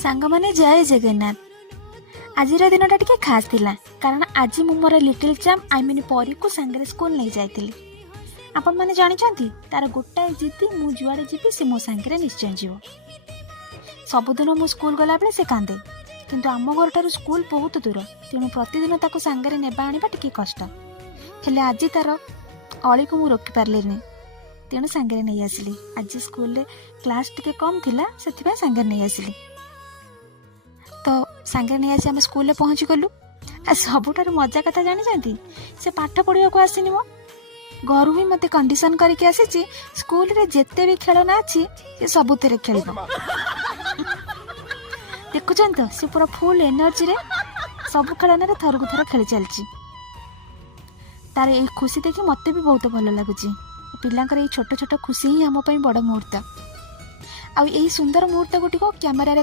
सांग माने जय जगन्नाथ। आज दिनटा टिके खास थिला कारण आज मु मोर लिटिल चैम आई मीन परी को सांगरे स्कूल नहीं जाइतिली। आपण माने जानिछंती तार गोटाए जिद्दी मु जुआडे जिबी से मो सांगरे निश्चय जीव। सबुदिन मु स्कूल गला बेले से कांदे किंतु आम घर ठारू स्कूल बहुत दूर तेणु प्रतिदिन ताको सांगरे नेबा आनिबा टिके कष्ट। हेले आज तार अली को मु रोकी पारलिनी तेणु सांगरे नहीं आसिली। आज स्कूल रे क्लास टिके कम थिला सेथिबा सांगरे नहीं आसिली। तो सांगे नहीं आसी आम स्कूल पहुँची गलु। सबुठार मजा कथा जानी से पाठ पढ़ा को आसनी मो घर भी मत कंडीशन करके आसी स्कूल रे जेते भी खेलना अच्छी से सबुतिर खेल देखुं तो सी पूरा फुल एनर्जी रे सब खेलन थर को थर खेली चलची। तार ये खुशी देखी मत भी बहुत भल लगुच। पिलांकर ये छोट छोट खुशी ही आम बड़ मुहूर्त। आ सुंदर मुहूर्त गुटिक कैमेरा